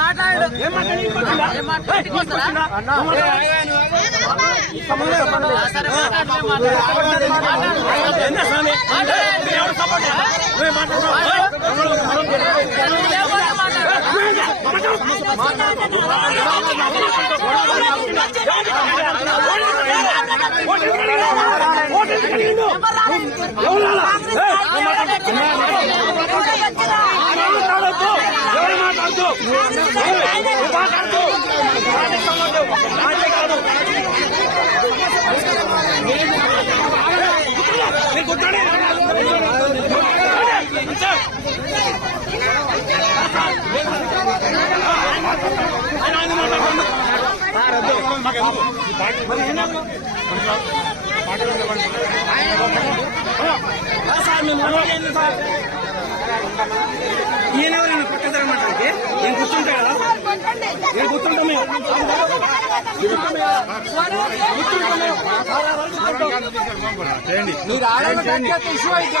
మాట్లాడు. ఏం ఎవరు మాట్లాడుతూ? ఈయన ఎవరైనా పక్క జరగమంటానికి నేను గుర్తుంటా కదా నేను కూర్చుంటాం మేము మీరు ఆడవాళ్ళకి ఇష్యూ అయితే